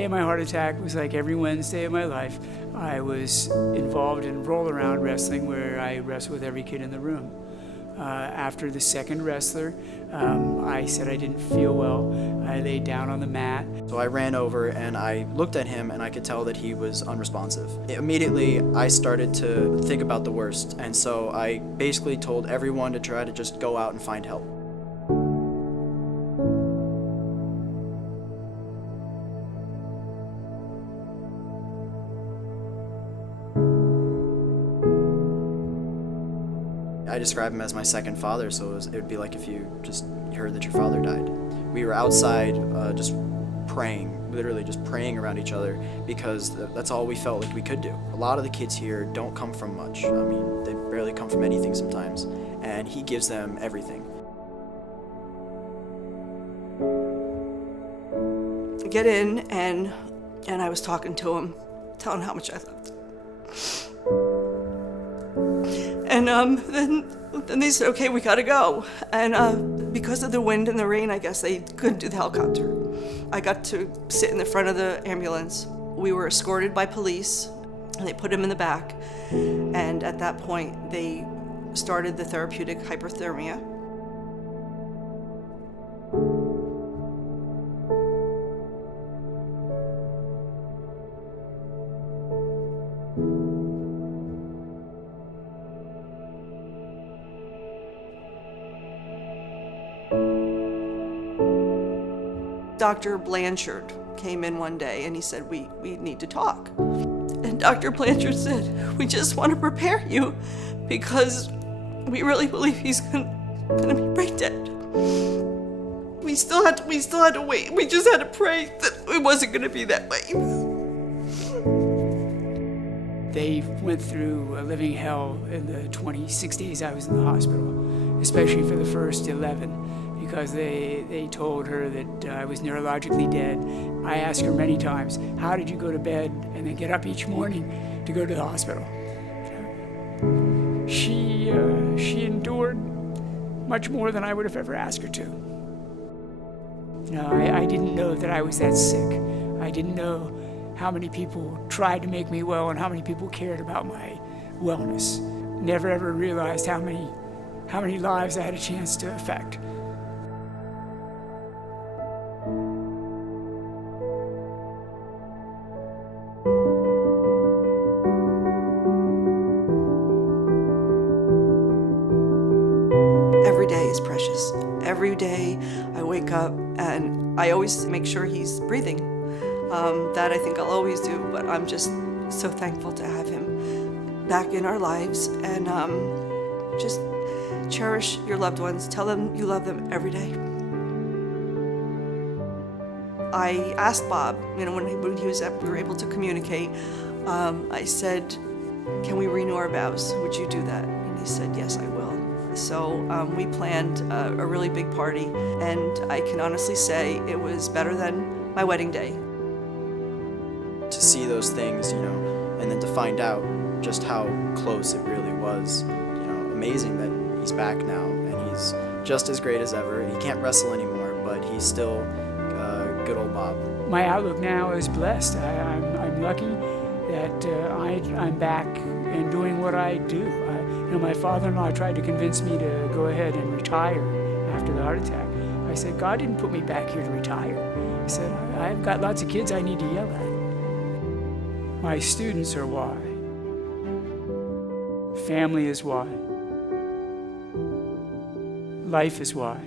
day of my heart attack was like every Wednesday of my life. I was involved in roll-around wrestling where I wrestled with every kid in the room. After the second wrestler, I said I didn't feel well. I laid down on the mat. So I ran over and I looked at him and I could tell that he was unresponsive. Immediately, I started to think about the worst, and so I basically told everyone to try to just go out and find help. I describe him as my second father, so it would be like if you just heard that your father died. We were outside just praying, literally just praying around each other, because that's all we felt like we could do. A lot of the kids here don't come from much. I mean, they barely come from anything sometimes, and he gives them everything. I get in, and I was talking to him, telling him how much I loved him. And then they said, okay, we gotta go. And because of the wind and the rain, I guess they couldn't do the helicopter. I got to sit in the front of the ambulance. We were escorted by police, and they put him in the back. And at that point, they started the therapeutic hyperthermia. Dr. Blanchard came in one day and he said, we need to talk. And Dr. Blanchard said, we just want to prepare you because we really believe he's gonna be brain dead. We still had to wait. We just had to pray that it wasn't gonna be that way. They went through a living hell in the 26 days I was in the hospital, especially for the first 11. Because they told her that I was neurologically dead. I asked her many times, how did you go to bed and then get up each morning to go to the hospital? She endured much more than I would have ever asked her to. I didn't know that I was that sick. I didn't know how many people tried to make me well and how many people cared about my wellness. Never ever realized how many lives I had a chance to affect. Every day is precious. Every day I wake up and I always make sure he's breathing. That I think I'll always do, but I'm just so thankful to have him back in our lives. And just cherish your loved ones. Tell them you love them every day. I asked Bob, when he was we were able to communicate, I said, can we renew our vows? Would you do that? And he said, yes, I will. So we planned a really big party, and I can honestly say it was better than my wedding day. To see those things, and then to find out just how close it really was, amazing that he's back now, and he's just as great as ever. He can't wrestle anymore, but he's still good old Bob. My outlook now is blessed. I'm lucky that I'm back and doing what I do. My father-in-law tried to convince me to go ahead and retire after the heart attack. I said, God didn't put me back here to retire. I said, I've got lots of kids I need to yell at. My students are why. Family is why. Life is why.